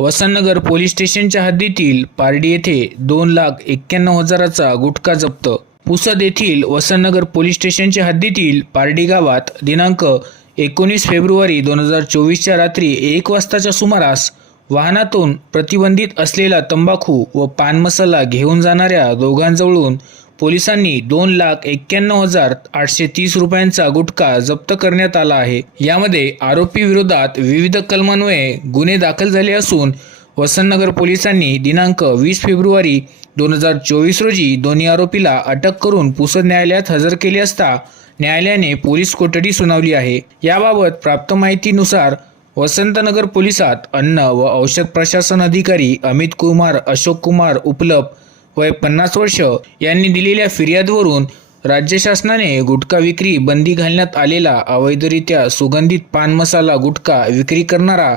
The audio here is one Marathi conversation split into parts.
वसंतनगर पोलीस स्टेशनच्या हद्दीतील पारडी येथे दोन लाख एक्क्याण्णव हजाराचा गुटखा जप्त. पुसद येथील वसंतनगर पोलीस स्टेशनच्या हद्दीतील पारडी गावात दिनांक एकोणीस फेब्रुवारी दोन हजार चोवीसच्या रात्री एक वाजताच्या सुमारास वाहनातून प्रतिबंधित असलेला तंबाखू व पान मसाला घेऊन जाणाऱ्या दोघांजवळून पोलिसांनी दोन लाख एक्क्याण्णव हजार आठशे तीस रुपयांचा गुटखा जप्त करण्यात आला आहे. यामध्ये आरोपी विरोधात विविध कलमान्वये गुन्हे दाखल झाले असून वसंतनगर पोलिसांनी दिनांक वीस फेब्रुवारी दोन हजार चोवीस रोजी दोन्ही आरोपीला अटक करून पुसद न्यायालयात हजर केले असता न्यायालयाने पोलीस कोठडी सुनावली आहे. याबाबत प्राप्त माहितीनुसार वसंतनगर पोलिसात अन्न व औषध प्रशासन अधिकारी अमित कुमार अशोक कुमार उपलब्ध वय पन्नास वर्ष यांनी दिलेल्या फिर्यादवरून राज्य शासनाने गुटखा विक्री बंदी घालण्यात आलेला अवैधरित्या सुगंधित पान मसाला गुटखा विक्री करणारा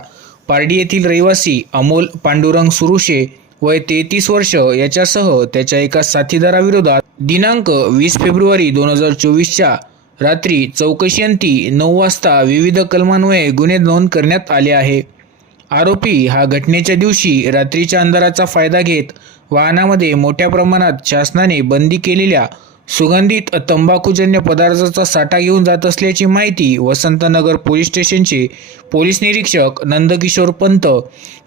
पारडी येथील रहिवासी अमोल पांडुरंग सुरुशे वय तेहतीस वर्ष याच्यासह त्याच्या एका साथीदाराविरोधात दिनांक वीस फेब्रुवारी दोन हजार चोवीसच्या रात्री चौकशीअंती नऊ वाजता विविध कलमान्वये गुन्हे नोंद करण्यात आले आहे. आरोपी हा घटनेच्या दिवशी रात्रीच्या अंधाराचा फायदा घेत वाहनामध्ये मोठ्या प्रमाणात शासनाने बंदी केलेल्या सुगंधित तंबाखूजन्य पदार्थाचा साठा घेऊन जात असल्याची माहिती वसंतनगर पोलीस स्टेशनचे पोलीस निरीक्षक नंदकिशोर पंत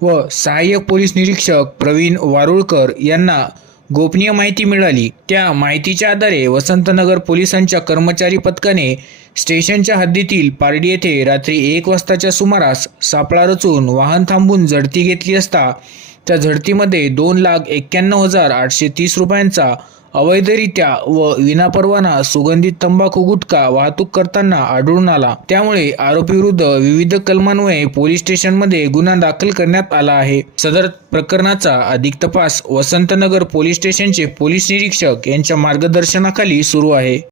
व सहाय्यक पोलीस निरीक्षक प्रवीण वारुळकर यांना गोपनीय माहिती मिळाली. त्या माहितीच्या आधारे वसंतनगर पोलिसांच्या कर्मचारी पथकाने स्टेशनच्या हद्दीतील पारडी येथे रात्री एक वाजताच्या सुमारास सापळा रचून वाहन थांबून झडती घेतली असता त्या झडतीमध्ये दोन लाख एक्क्याण्णव हजार आठशे तीस रुपयांचा अवैधरित्या व विनापरवाना सुगंधित तंबाखू गुटखा वाहतूक करताना आढळून आला. त्यामुळे आरोपीविरुद्ध विविध कलमांमुळे पोलीस स्टेशनमध्ये गुन्हा दाखल करण्यात आला आहे. सदर प्रकरणाचा अधिक तपास वसंतनगर पोलीस स्टेशनचे पोलीस निरीक्षक यांच्या मार्गदर्शनाखाली सुरू आहे.